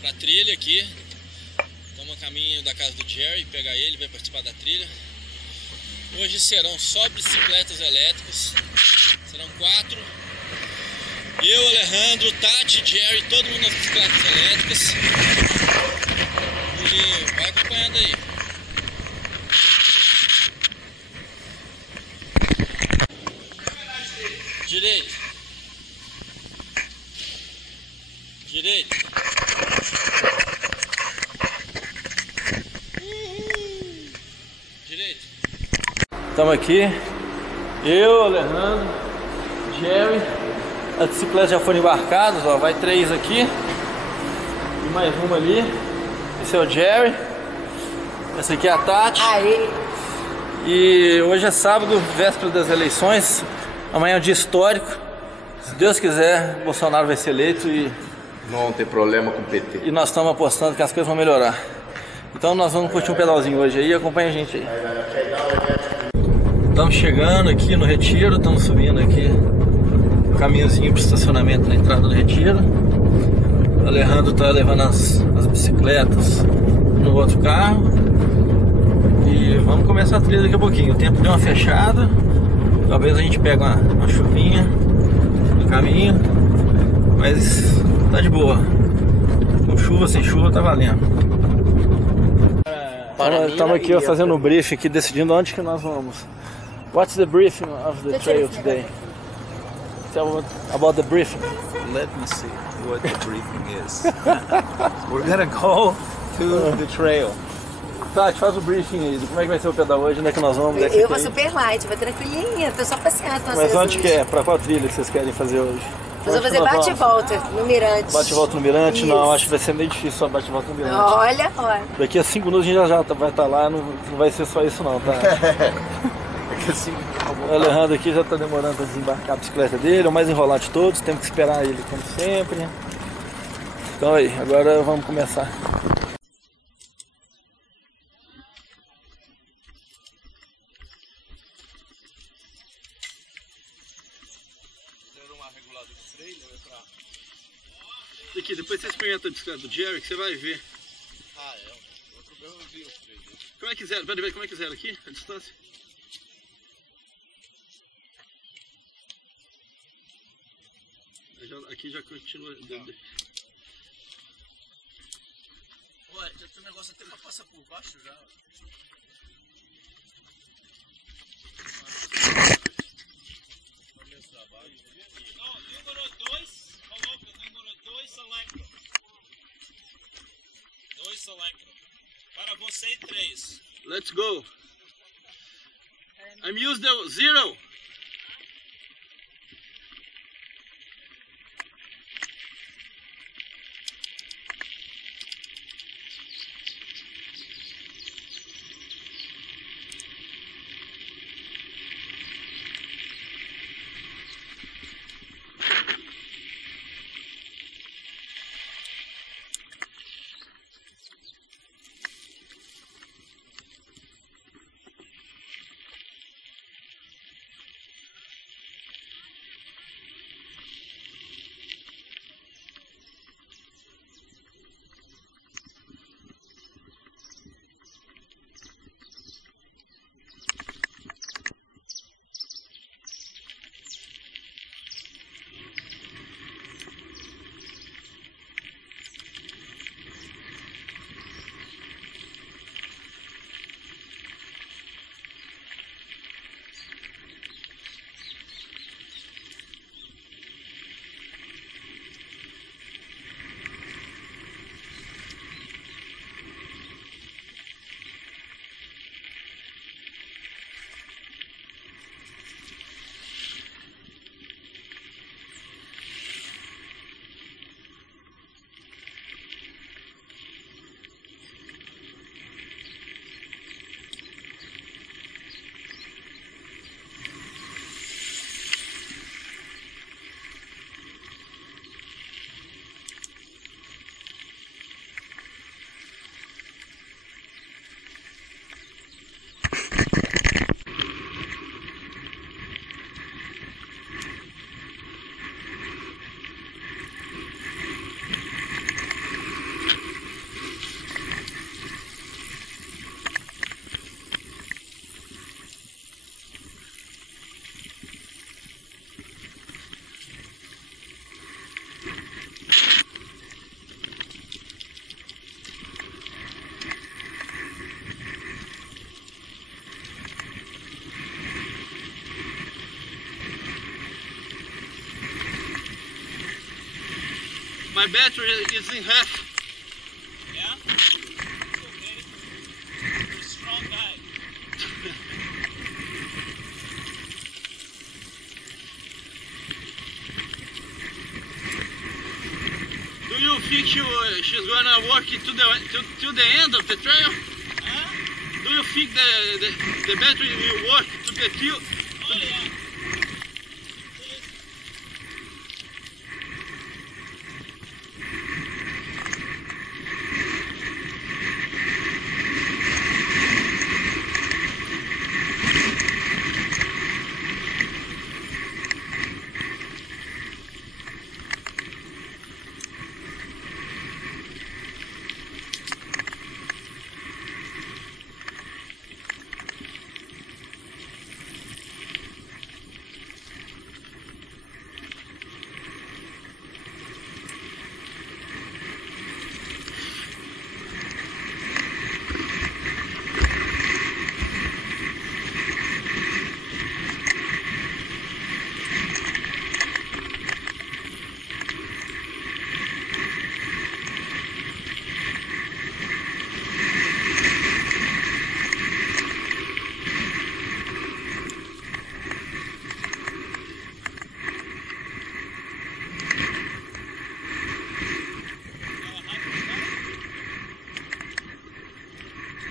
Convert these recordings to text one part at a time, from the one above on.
pra trilha aqui. Estamos a caminho da casa do Jerry, pegar ele, vai participar da trilha. Hoje serão só bicicletas elétricas. Serão 4. Eu, Alejandro, Tati, Jerry, todo mundo nas bicicletas elétricas. E vai acompanhando aí. Direito. Direito. Direito. Estamos aqui. Eu, Alejandro, Jerry. As bicicletas já foram embarcadas, ó. Vai 3 aqui. E mais uma ali. Esse é o Jerry. Essa aqui é a Tati. Aê. E hoje é sábado, véspera das eleições. Amanhã é um dia histórico. Se Deus quiser, Bolsonaro vai ser eleito e não tem problema com o PT. E nós estamos apostando que as coisas vão melhorar. Então nós vamos curtir um pedalzinho hoje aí, acompanha a gente aí. Estamos chegando aqui no Retiro, estamos subindo aqui o caminhozinho para o estacionamento na entrada do Retiro. O Alejandro está levando as bicicletas no outro carro. E vamos começar a trilha daqui a pouquinho. O tempo deu uma fechada. Talvez a gente pegue uma chuvinha no caminho. Mas tá de boa. Com chuva, sem chuva, tá valendo. Estamos aqui fazendo um briefing aqui, decidindo onde que nós vamos. What's the briefing of the trail today? Tell about the briefing. Let me see what the briefing is. We're gonna go to the trail. Tati, faz o briefing aí. Como é que vai ser o pedal hoje? Onde é que nós vamos? Eu vou super light, vou tranquilinha, tô só passeando. Mas onde que é? Pra qual trilha que vocês querem fazer hoje? Nós vamos fazer bate e volta no Mirante. Bate e volta no Mirante? Isso. Não, acho que vai ser meio difícil só bate e volta no Mirante. Olha. Daqui a 5 minutos a gente já vai estar lá, não vai ser só isso não, tá? O Alejandro aqui já tá demorando para desembarcar a bicicleta dele, é o mais enrolado de todos, temos que esperar ele como sempre. Então aí, agora vamos começar. Aqui, depois você experimenta a bicicleta do Jerry que você vai ver. Ah, é? Eu não vi os 3. Como é que zero? Pode ver como é que zero aqui, a distância? Aqui já continua. Ué, já tem um negócio até pra passar por baixo já. Número 2, coloca número 2 selector. 2 selector. Para você 3. Let's go. I'm used the 0. My battery is in half. Yeah? It's okay. You're a strong guy. Do you think she's gonna work to the end of the trail? Huh? Do you think the battery will work to the till? Oh yeah.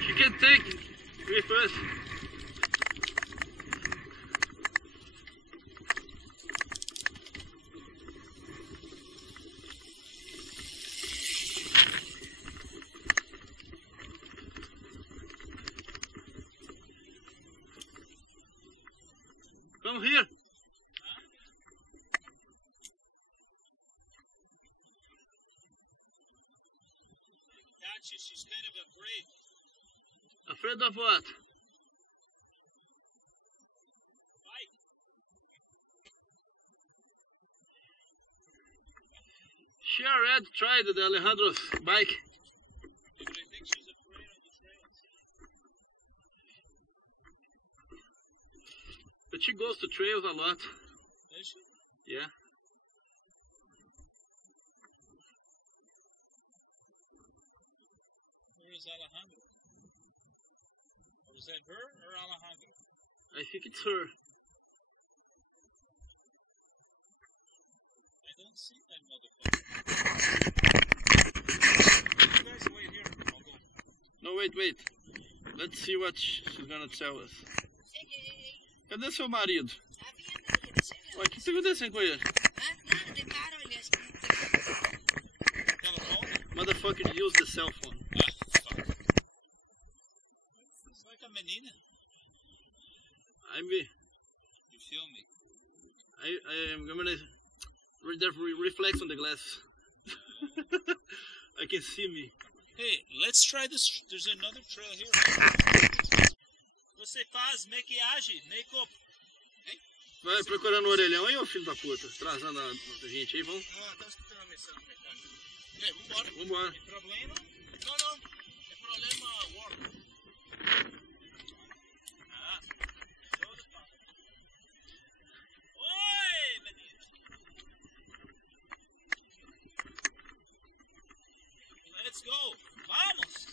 She can take with us. Come here. Gotcha, she's kind of afraid. Afraid of what? Bike. She already tried the Alejandro's bike. Yeah, but I think she's afraid of the trails. But she goes to trails a lot. Does she? Yeah. Where is Alejandro? Or is that her or Alejandro? I think it's her. I don't see that motherfucker. You guys wait here. I'll go. No, wait. Let's see what she's gonna tell us. Cadê seu marido? Ué, o que tá acontecendo com ele? Telephone? Motherfucker use the cell phone. Ah, fuck. It's like a menina. You feel me? I'm gonna reflex on the glass. I can see me. Hey, let's try this. There's another trail here. Você faz maquiagem, make-up. Vai procurando o orelhão aí, ô filho da puta. Trazendo a gente aí, vamos. Ah, tá escutando a mensagem na caixa. É, vambora. Vambora. Tem problema? Não. É problema work. Ah, show de bola. Oi, menino. Let's go. Vamos.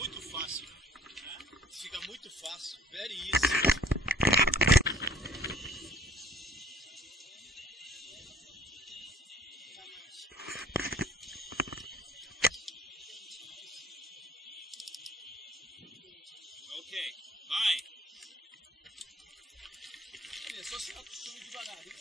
muito fácil. Fica muito fácil. Very easy. Ok, vai. É só se acostuma devagarinho.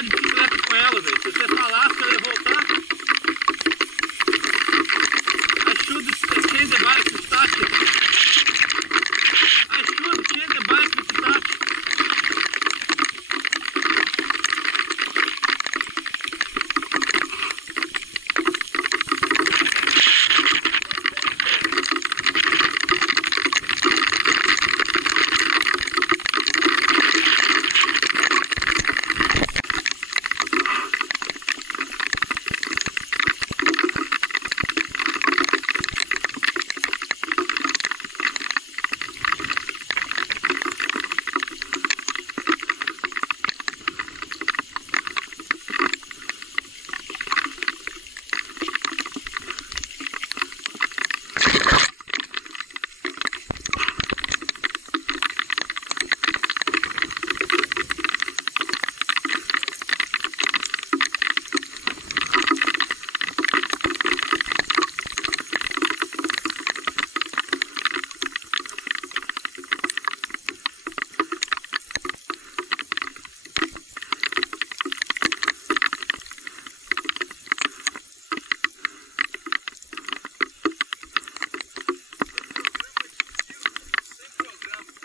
De bicicleta com ela, velho. Se você falasse, ela ia voltar. I should change the bike to start it. I should change the bike to start it.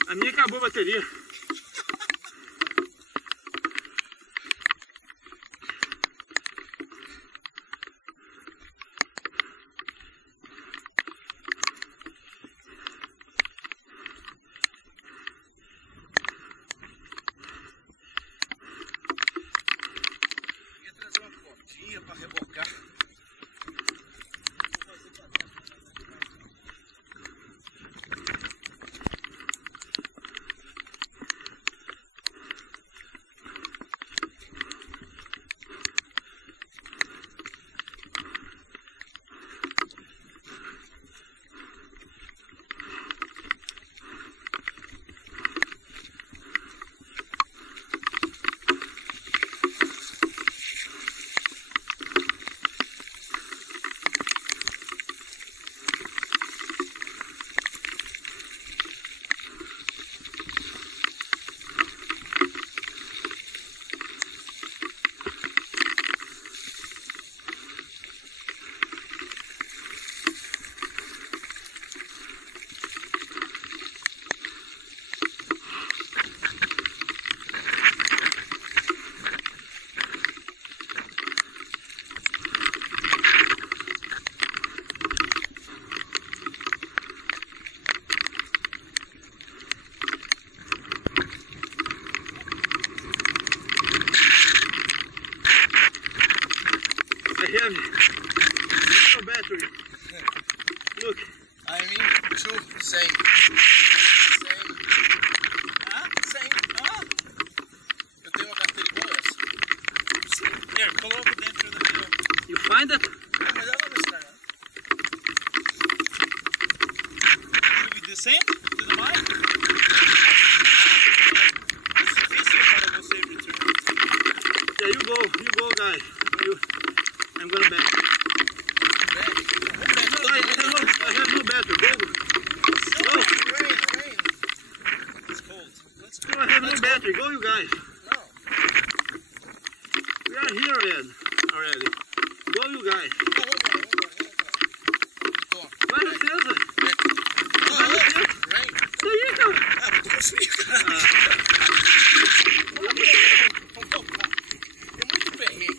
A minha acabou a bateria. Ia trazer uma coquinha para rebocar. battery. Look. I mean, two, same. Huh? Same. Eu tenho uma carteira igual essa. Here, coloca dentro do meu. You find it? Mas ela não estraga. Should we descend to the mine? It's difícil para você return. Yeah, you go, guys. I'm gonna back. I have no battery. Go. Rain. It's cold. Let's go. No, I have no battery. Go, you guys. No. We are here already. Go, you guys. Vamos embora. Vai, licença. Rain. Daí, cara. Tô frio, cara. Vamos voltar. É muito perrengue.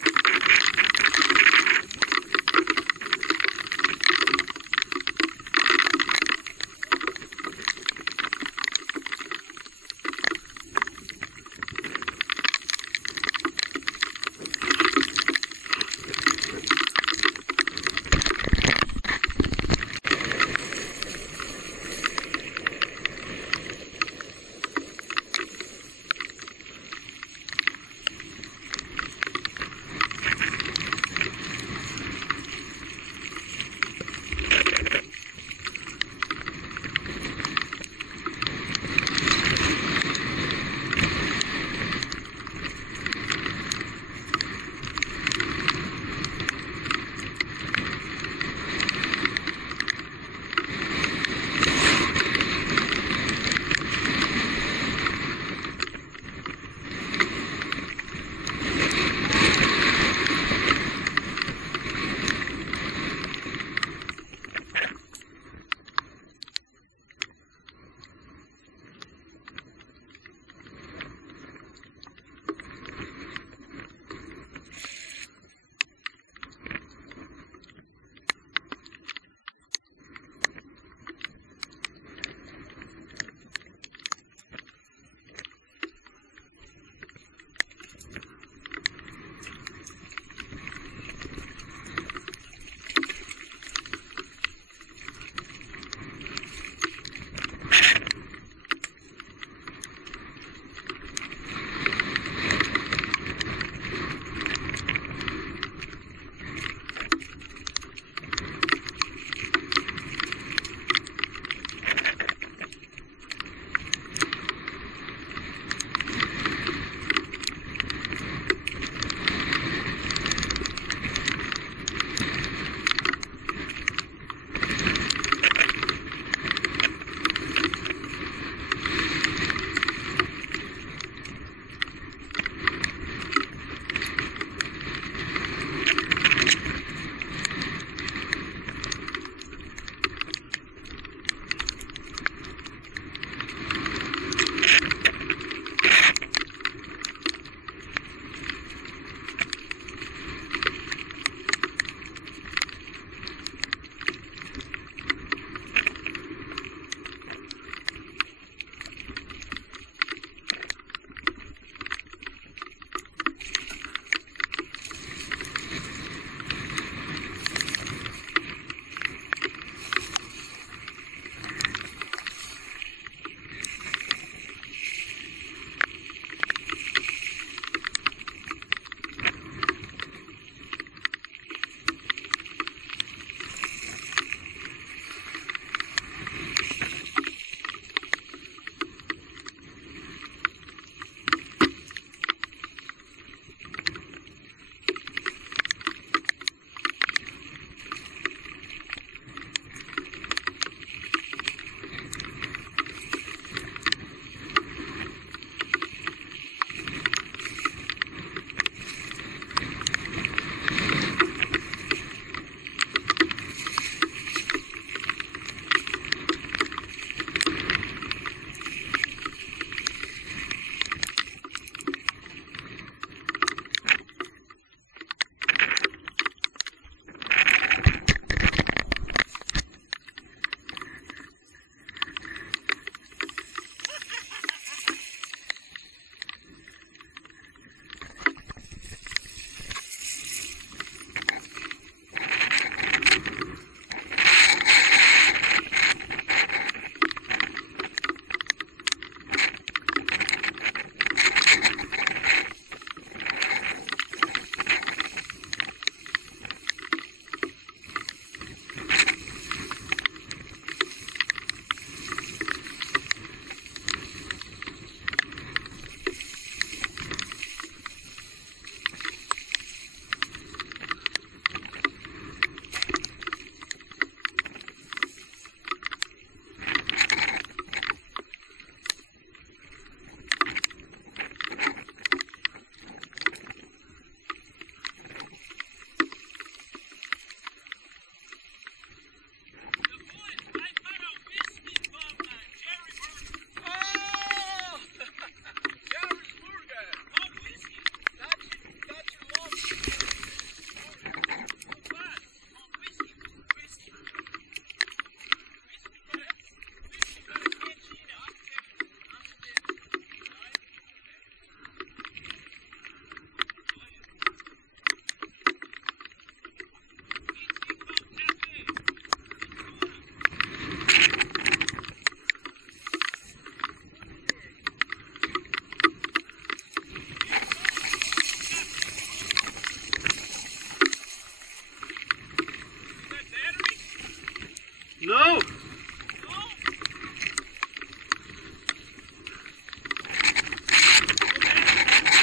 No!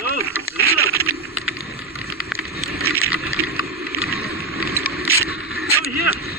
No, Lila! Come here!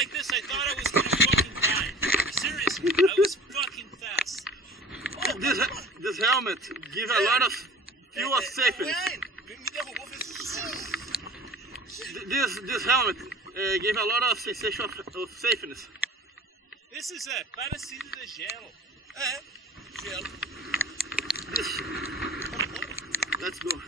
like this, I thought I was gonna fucking die. Seriously, I was fucking fast. Oh, This helmet gives a lot of feel of safety. This helmet gave a lot of sensation of safeness. This is parecido de gelo. Gelo. Let's go.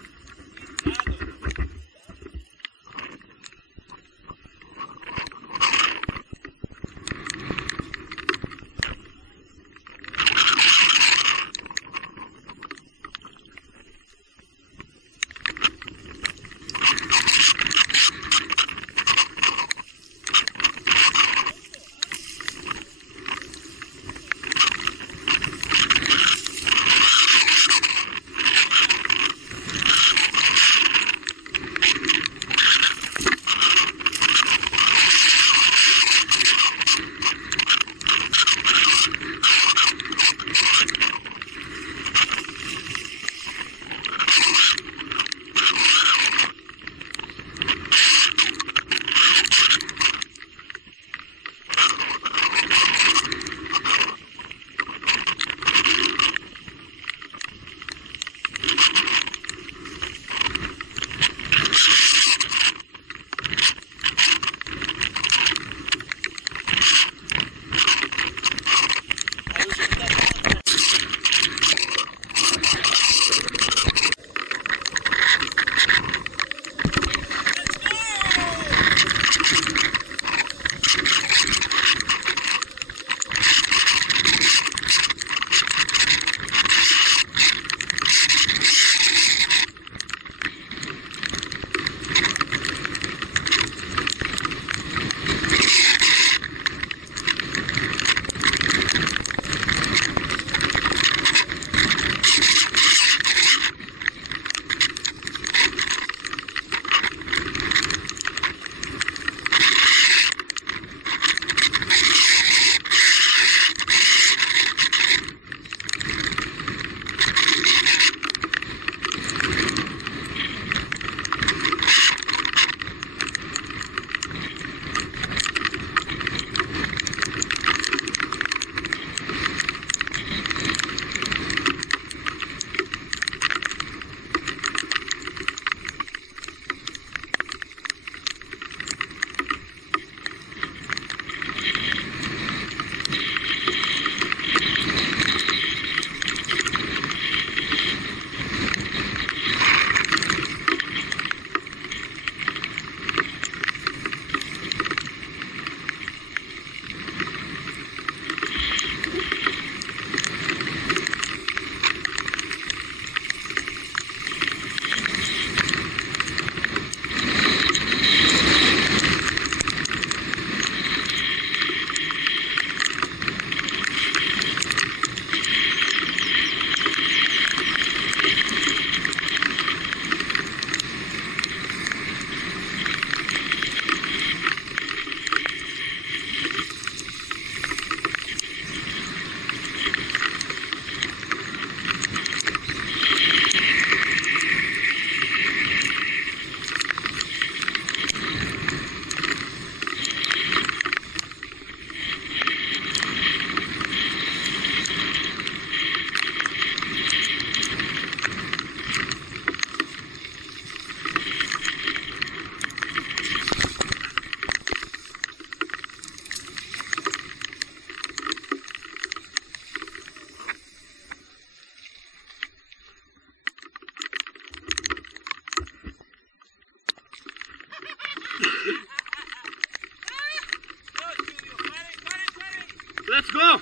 Let's go.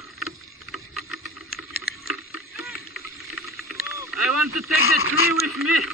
I want to take the tree with me.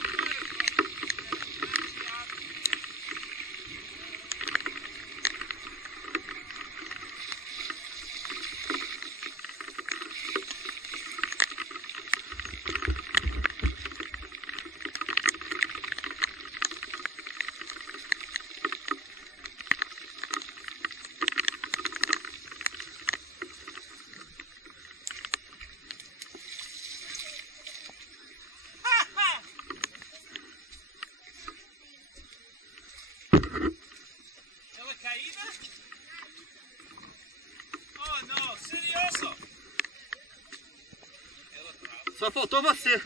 Só faltou você.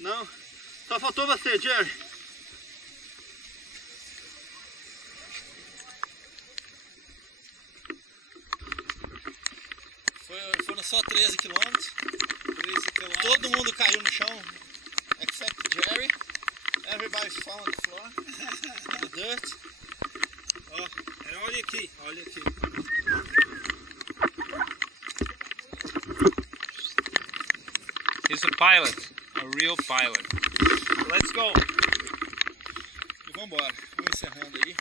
Não. Só faltou você, Jerry. Foram só 13 quilômetros. Todo mundo caiu no chão, except Jerry. Everybody fell on the floor, on the dirt. Ó, olha aqui, olha aqui. He's a pilot, a real pilot. Let's go. E vambora, vamos encerrando aí.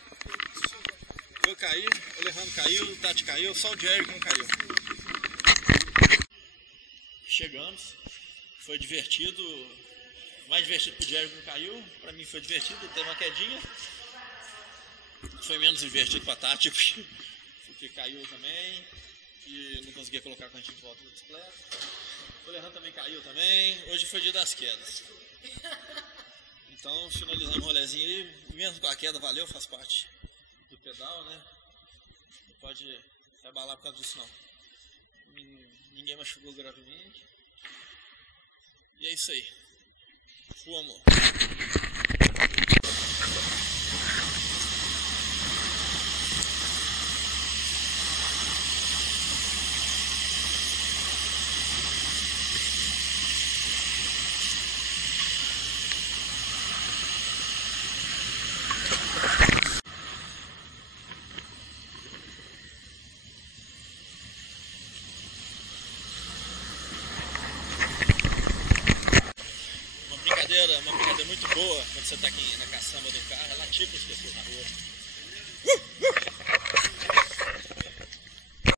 Eu caí, o Alejandro caiu, o Tati caiu, só o Jerry que não caiu. Chegamos, foi divertido, mais divertido pro Jerry que não caiu, pra mim foi divertido, teve uma quedinha. Foi menos divertido pra Tati, porque caiu também, e não conseguia colocar a corrente de volta da bicicleta. O Alejandro também caiu também, hoje foi dia das quedas. Então finalizamos o rolezinho aí, mesmo com a queda valeu, faz parte do pedal, né? Não pode rebalar por causa disso não. Ninguém machucou gravemente. E é isso aí. Fui, amor. Uma brincadeira muito boa quando você está aqui na caçamba do carro, ela tira as pessoas na rua.